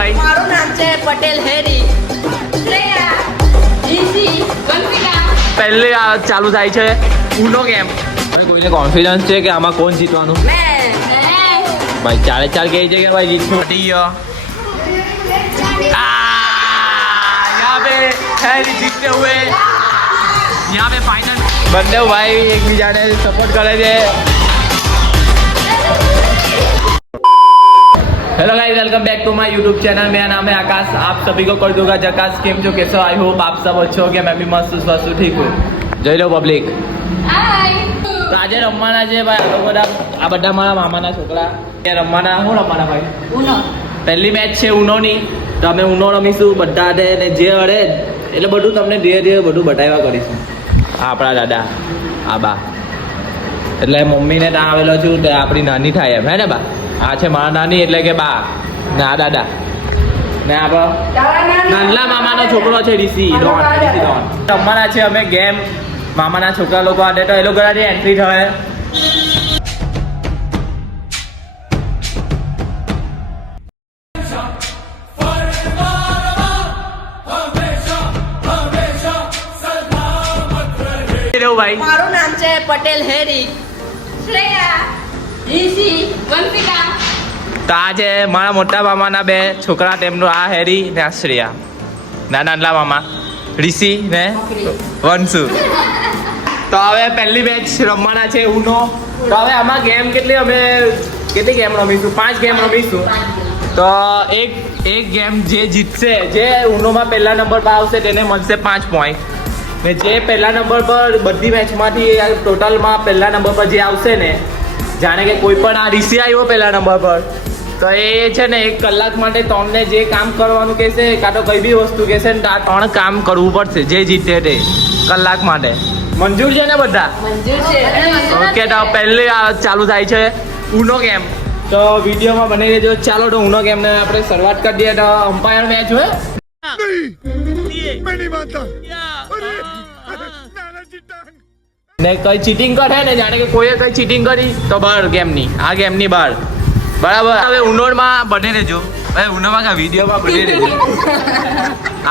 ભાઈ? મારું નામ છે પટેલ હેરી. શ્રેયા, જીસી, વંશિકા. પહેલે આ ચાલુ થાય છે ઉનો ગેમ. કોઈને કોન્ફિડન્સ છે કે આમાં કોણ જીતવાનું? મેં. ભાઈ 4-4 કઈ જગ્યા ભાઈ જીતનું પટી ગયો. यहाँ पे हैरी जीतते हुए यहाँ पे फाइनल બંને ભાઈ એકબીજાને સપોર્ટ કરે છે. Hello guys, welcome back to my YouTube channel. मेरा नाम है आकाश. आप सभी को कर दूंगा जकास. કેમ છો? कैसे आई होप आप सब अच्छे हो गया. मैं भी मस्त स्वस्थ ઠીક હું. જય લો પબ્લિક. હાય. તો આજે રમવાના છે ભાઈ આ બધા મારા મામાના છોકરા. એ રમવાના શું રમવાના ભાઈ? ઉનો. પહેલી મેચ છે ઉનોની. તો અમે ઉનો રમીશું બધા ને જે અડે એટલે બધું તમને ધીરે ધીરે બધું બતાવ્યા કરીશું. આ આપણા દાદા આ બા એટલે મમ્મીને ત્યાં આવેલો છું તે આપણી નાની થાય એમ હે ને બા? આ છે મારા નાની એટલે કે બા ને આ દાદા ને આ નાનલા મામાનો છોકરો છે ડીસી ડોન. રમવાના છે અમે ગેમ. મામાના છોકરા લોકો આડે તો એ લોકો એન્ટ્રી થાય. ભાઈ મારું નામ છે પટેલ હેરી. શ્રેયા, જીસી, વંશિકા. તો આ છે મારા મોટા મામાના બે છોકરા. તેમનું આ હેરી ને આ શ્રેયા. નાનલા મામા ઋષિ ને વંશુ. તો હવે પહેલી મેચ રમવાના છે ઉનો. તો હવે આમાં ગેમ કેટલી ગેમ રમીશું? 5 ગેમ રમીશું. તો એક ગેમ જે જીતશે, જે ઉનોમાં પહેલા નંબર પર આવશે તેને મળશે 5 પોઈન્ટ. ને જે પહેલા નંબર પર બધી મેચમાંથી ટોટલમાં પહેલા નંબર પર જે આવશે ને, જાણે કે કોઈ પણ આ ઋષિ આવ્યો પહેલા નંબર પર, તો એ છે ને 1 કલાક માટે તમને જે કામ કરવાનું કહેશે કાં તો કઈ બી વસ્તુ કહેશે ને આ 3 કામ કરવું પડશે જે જીતે તે કલાક માટે. મંજૂર છે ને બધા? મંજૂર છે. ઓકે, તો પહેલે ચાલુ થાય છે ઉનો ગેમ. તો વિડીયોમાં બની રહેજો. ચાલો તો ઉનો ગેમને આપણે શરૂઆત કરી દઈએ. તો અમ્પાયર મેચ હોય ને કઈ ચીટિંગ કરે ને, જાણે કે કોઈએ કઈ ચીટિંગ કરી તો બહાર ગેમની, આ ગેમની બહાર. બરાબર. હવે ઉનોમાં બને રહેજો. હવે ઉનોમાં કા વિડીયોમાં બની રહેજો.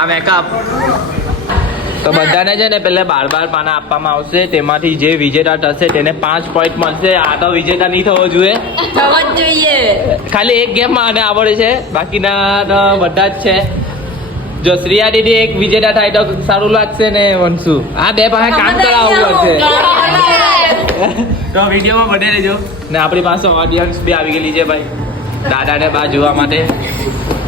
આ મેકઅપ તો બધાને છે ને પહેલા 12 પાના આપવામાં આવશે. તેમાંથી જે વિજેતા થશે તેને 5 પોઈન્ટ મળશે. આ તો વિજેતા નહીં થવો જોઈએ. થવો જ જોઈએ. ખાલી એક ગેમમાં આને આવડે છે, બાકીના બધા જ છે. જો શ્રેયા દીદી એક વિજેતા થાય તો સારું લાગશે ને વંશુ. આ બે પાસે કામ કરાવવું પડશે. તો વિડીયોમાં બને રહેજો. ને આપણી પાસે ઓડિયન્સ બી આવી ગયેલી છે ભાઈ, દાદાને બા જોવા માટે.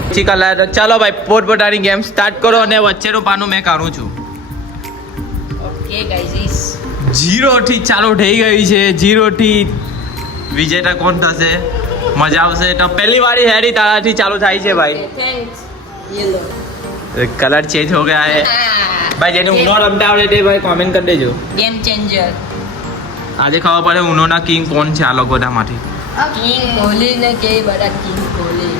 પછી કલાક ચાલો ભાઈ પોતપોતાની ગેમ સ્ટાર્ટ કરો. અને વચ્ચેનું પાનું મેં કાઢું છું. ઓકે ગાઈઝ, 0 થી ચાલુ થઈ ગઈ છે. 0 થી વિજેતા કોણ થશે? મજા આવશે. તો પહેલી વાળી હેરી તારાથી ચાલુ થાય છે ભાઈ. થેન્ક્સ. યેલો कलर चेंज हो गया है भाई. जेने उनो रमता आवड़े ते भाई कमेंट कर देजो. Game changer. આજે ખબર પડે ઉનો ના કિંગ કોણ છે આ લોકોના માંથી. કિંગ કોહલી ને કે બધા કિંગ કોહલી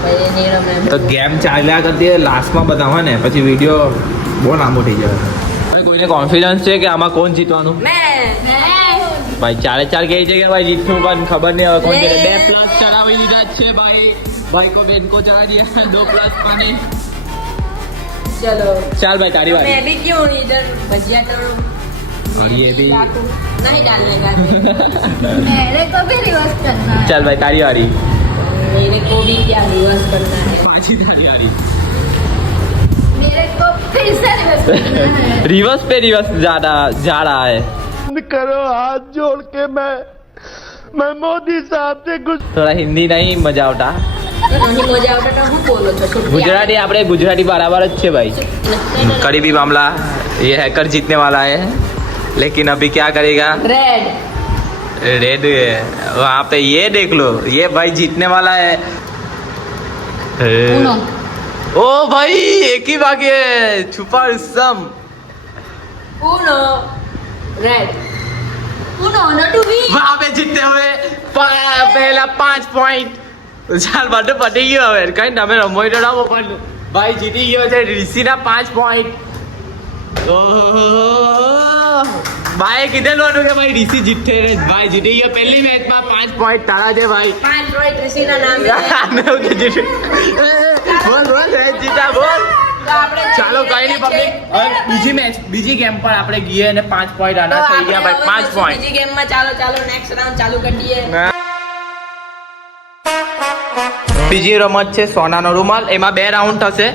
ભાઈ ને રમે. તો ગેમ ચાલ્યા કરતી લાસ્ટમાં બતાવો ને, પછી વિડિયો બહુ લાંબો થઈ જાય. હવે કોઈને કોન્ફિડન્સ છે કે આમાં કોણ જીતવાનું? મેં. ભાઈ 4-4 કઈ જગ્યા ભાઈ જીતનું પણ ખબર નહીં હવે કોણ જીતે. 2 પ્લસ ચડાવી દીધા છે ભાઈ. ભાઈ કો બેન કો ચढ़ा दिया 2 प्लस पानी. चलो चल भाई तारी बारी. मैं भी क्यों इधर भजिया करूं? और ये भी नहीं डालने का. मेरे को भी रिवर्स करना है. चल भाई तारी बारी. मेरे को भी क्या रिवर्स करना है. पांची तारी बारी. मेरे को फिर से रिवर्स करना है. रिवर्स पे रिवर्स जा रहा है. करो हाथ जोड़ के मैं मोदी साहब से कुछ थोड़ा हिंदी नहीं मजा આવતા. नहीं मजा આવતા તો હું બોલો છો? गुजराती આપણે गुजराती बराबर જ છે भाई. करीबी मामला ये हैकर जीतने वाला है, लेकिन अभी क्या करेगा? रेड वहाँ पे ये देख लो, ये भाई जीतने वाला है. उनो. ओ भाई एक ही बाकी है. छुपा रुस्तम. Uno red Uno not to be. वहाँ पे जीतते हुए पहला 5 પોઈન્ટ. ચાલ બધું પતી ગયું. હવે કઈ તમે રમો તો રમો, પણ ભાઈ જીતી ગયો છે ઋષિના 5 પોઈન્ટ. ભાઈ કીધેલું હતું કે ભાઈ ઋષિ જીતે. ભાઈ જીતી ગયો પહેલી મેચમાં. 5 પોઈન્ટ તારા છે ભાઈ. 5 પોઈન્ટ ઋષિના નામે. બોલ મેચ જીતા બોલ. તો આપણે ચાલો કઈ નહીં પબ્લિક. હવે બીજી ગેમ પર આપણે ગઈએ અને 5 પોઈન્ટ આના તો થઈ ગયા આપણે ભાઈ 5 હવે પોઈન્ટ. બીજી ગેમમાં ચાલો નેક્સ્ટ રાઉન્ડ ચાલુ કરી દઈએ. બીજી રમત છે સોનાનો રૂમાલ. એમાં 2 રાઉન્ડ થશે.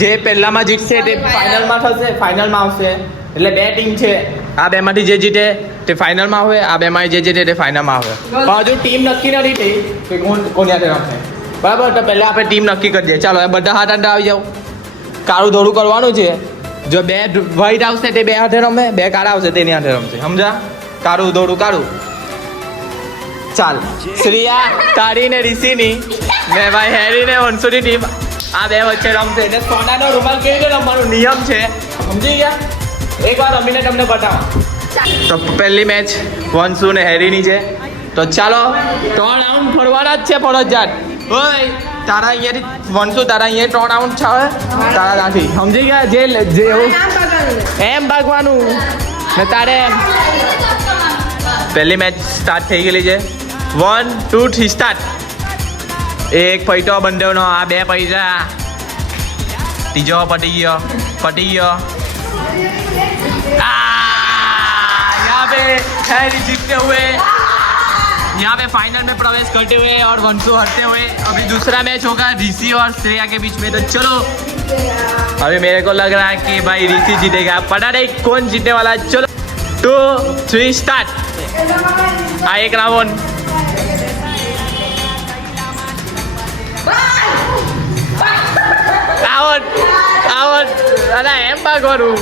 જે પહેલામાં જીતશે તે ફાઇનલમાં થશે, ફાઇનલમાં આવશે. એટલે 2 ટીમ છે. આ 2 માંથી જે જીતે તે ફાઇનલમાં આવે, આ 2 માંથી જે જીતે તે ફાઇનલમાં આવે. પણ હજુ ટીમ નક્કી નથી થઈ કે કોણ યાદ રમશે. બરાબર, તો પહેલા આપણે ટીમ નક્કી કરી દઈએ. ચાલો બધા હાથ અંદર આવી જાઓ. કાળું ધોળું કરવાનું છે. જો 2 વ્હાઈટ આવશે તે 2 હાથે રમે, 2 કાળા આવશે તેની હાથે રમશે. સમજા? કાળું ધોળું કાળું. ચાલ શ્રેયા, તારી ને ઋષિની ને ભાઈ હેરી ને વંશુની ટીમ આ 2 વચ્ચે રમશે. એટલે સોનાનો રૂમાલ કેવી રીતે રમવાનો નિયમ છે સમજી ગયા? એકવાર રમીને તમને બતાવો. તો પહેલી મેચ વંશુ ને હેરીની છે. તો ચાલો 3 રાઉન્ડ ફરવાના જ છે ફરજિયાત. ઓય તારા અહીંયાથી વંશુ તારા અહીંયા 3 રાઉન્ડ છે તારા ત્યાંથી સમજી ગયા? જે એવું એમ ભાગવાનું ને તારે એમ. પહેલી મેચ સ્ટાર્ટ થઈ ગયેલી છે. 1 2 3 સ્ટાર્ટ. એક પૈટો બંધવનો, આ 2 પૈસા, ત્રીજો પટી ગયો. यहाँ पे हैरी जीतते हुए यहाँ पे फाइनल में प्रवेश करते हुए और वंशु हारते हुए. अभी दूसरा मैच होगा ऋषि और श्रेया के बीच में. तो चलो अभी मेरे को लग रहा है कि भाई ऋषि जीतेगा. पता नहीं कौन जीतने वाला है. चलो 2 3 स्टार्ट. हाँ एक राउंड. આઉટ. અલા એમ ભાગવાનું.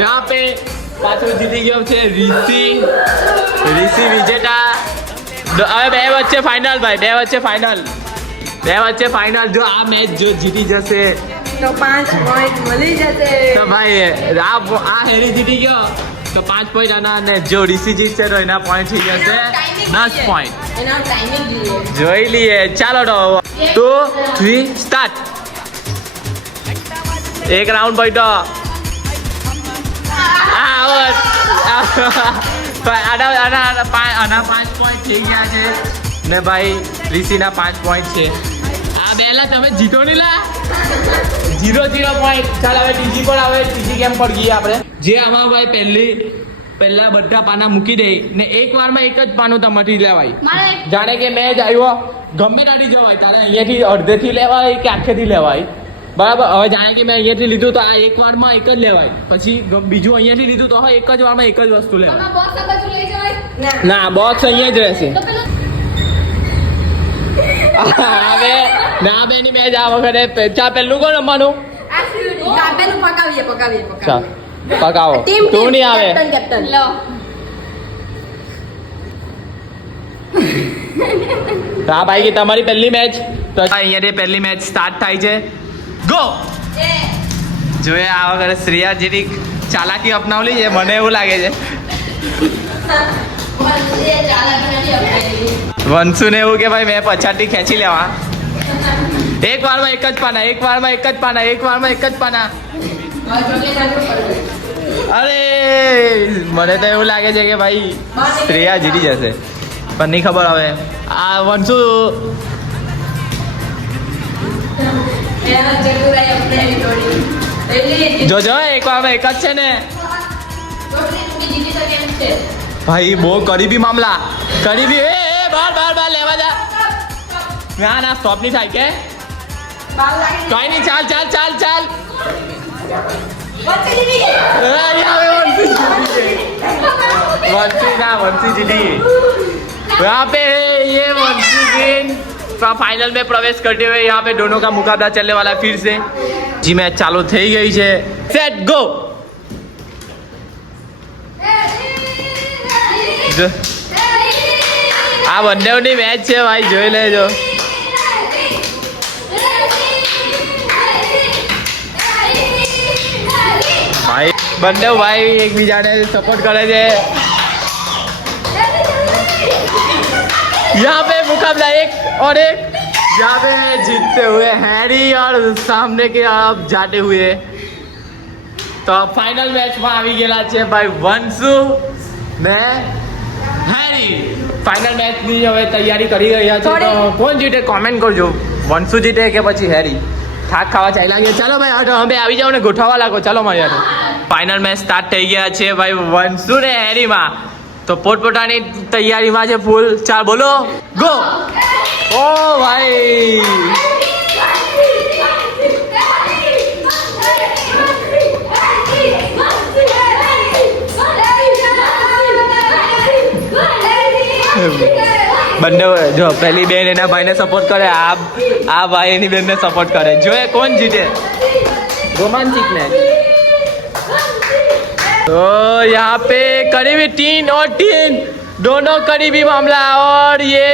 यहाँ पे પાછળ જીતી ગયો છે ઋષિ વિજેતા. હવે 2 વચ્ચે ફાઇનલ ભાઈ, 2 વચ્ચે ફાઇનલ. જો આ મેચ જો જીતી જશે તો 5 પોઈન્ટ મળી જશે. તો ભાઈ આ હેરી જીતી ગયો તો 5 પોઈન્ટ આના, અને જો ઋષિ જીતશે તો એના પોઈન્ટ થઈ જશે 10 પોઈન્ટ. એના ટાઈમિંગ જોઈએ. જોઈ લઈએ. ચાલો તો 2 3 સ્ટાર્ટ. એક રાઉન્ડ બેઠો. આના 5 પોઈન્ટ થઈ ગયા છે ને ભાઈ ઋષિના 5 પોઈન્ટ છે. આ બેલા તમે જીતો નહીં લા. 0 પોઈન્ટ. ચાલ હવે ત્રીજી પર આવે. ત્રીજી ગેમ પર ગઈએ આપણે. જે આમાં ભાઈ પહેલા બધા પાના મૂકી દે ને એક વારમાં એક જ પાનું તમારી લેવાય. જાણે કે મેચ આવ્યો ગમે ત્યાંથી જવાય. તારે અહીંયાથી અડધેથી લેવાય કે આખેથી લેવાય. બરાબર. હવે જાણે કે મેં અહીંયાથી લીધું તો આ એક વારમાં એક જ લેવાય. પછી બીજું અહીંયાથી લીધું તો એક જ વારમાં એક જ વસ્તુ લેવાય. ના બોક્સ અહીંયા જ રહેશે. હવે ના બેની મેચ આ વખતે ચા પહેલું કોણ રમવાનું? ચાલ પકાવો. તું નહીં આવે. કેપ્ટન હા ભાઈ તમારી પહેલી મેચ. તો અહીંયાથી પહેલી મેચ સ્ટાર્ટ થાય છે. ગો. જોઈએ આ વખતે શ્રેયા જેની ચાલાકી અપનાવલી છે મને એવું લાગે છે. વંશુ ને એવું કે ભાઈ મેં પછાડથી ખેંચી લેવા. એક વારમાં એક જ પાના. અરે મને તો એવું લાગે છે કે ભાઈ શ્રેયા જીતી જશે પણ નહીં ખબર. હવે આ વંશુ જોજો એક વારમાં એક જ છે ને ભાઈ. બહુ કરીબી મામલા. કરીબી. બાર લેવા જા. ના સ્ટોપ નહીં થાય કે કઈ નહીં. ચાલ. वंशी जीती. यहाँ पे ये वंशी ग्रीन फाइनल में प्रवेश करते हुए यहाँ पे दोनों का मुकाबला चलने वाला है फिर से. जी मैच चालू થઈ ગઈ છે. Set go. આ બંનેની મેચ છે ભાઈ, જોઈ લેજો. भाई બંને ભાઈ એકબીજાને સપોર્ટ કરે છે. यहाँ पे मुकाबला एक और एक. यहाँ पे जीतते हुए हैरी और सामने के आप जाते हुए. तो फाइनल मैच में આવી ગયેલા છે ભાઈ વંશુ ને હેરી. ફાઇનલ મેચ ની હવે તૈયારી કરી રહ્યા છે. તો કોણ જીતે કોમેન્ટ કરજો. વંશુ જીતે કે પછી હેરી? થાક ખાવા ચાલ્યા ગયા. ચાલો ભાઈ હટો હવે આવી જાઓ ને ગોઠવવા લાગો. ચાલો મારી હાથે ફાઇનલ મેચ સ્ટાર્ટ થઈ ગયા છે ભાઈ વંશુ ને હેરીમાં. તો પોતપોતાની તૈયારીમાં છે ફૂલ. ચાલ બોલો ગો. ઓ ભાઈ બંને જો પહેલી બેન એના ભાઈને સપોર્ટ કરે, આ ભાઈ એની બેનને સપોર્ટ કરે. જોઈએ કોણ જીતે. रोमांचिक मैच. तो यहाँ पे करीबी 3 और 3 दोनों करीबी मामला. और ये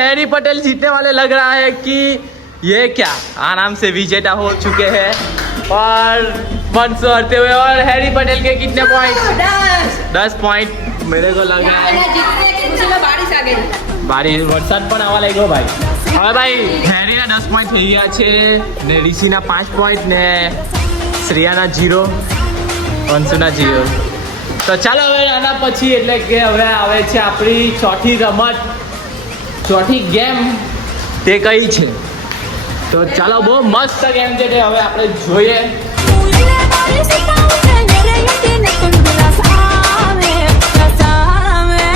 हैरी पटेल जीतने वाले लग रहा है कि ये क्या आराम से विजेता हो चुके हैं. और वंशु हारते हुए. और हैरी पटेल के कितने पॉइंट? 10 पॉइंट मेरे को लग रहा है. બારી વરસાદ પણ આવવા લાગ્યો ભાઈ. હવે ભાઈ હેરીના 10 પોઈન્ટ થઈ ગયા છે ને ઋષિના 5 પોઈન્ટ ને શ્રેયાના 0, વંશુના 0. તો ચાલો હવે આના પછી એટલે કે હવે આવે છે આપણી ચોથી રમત, ચોથી ગેમ. તે કઈ છે? તો ચાલો બહુ મસ્ત ગેમ છે તે હવે આપણે જોઈએ.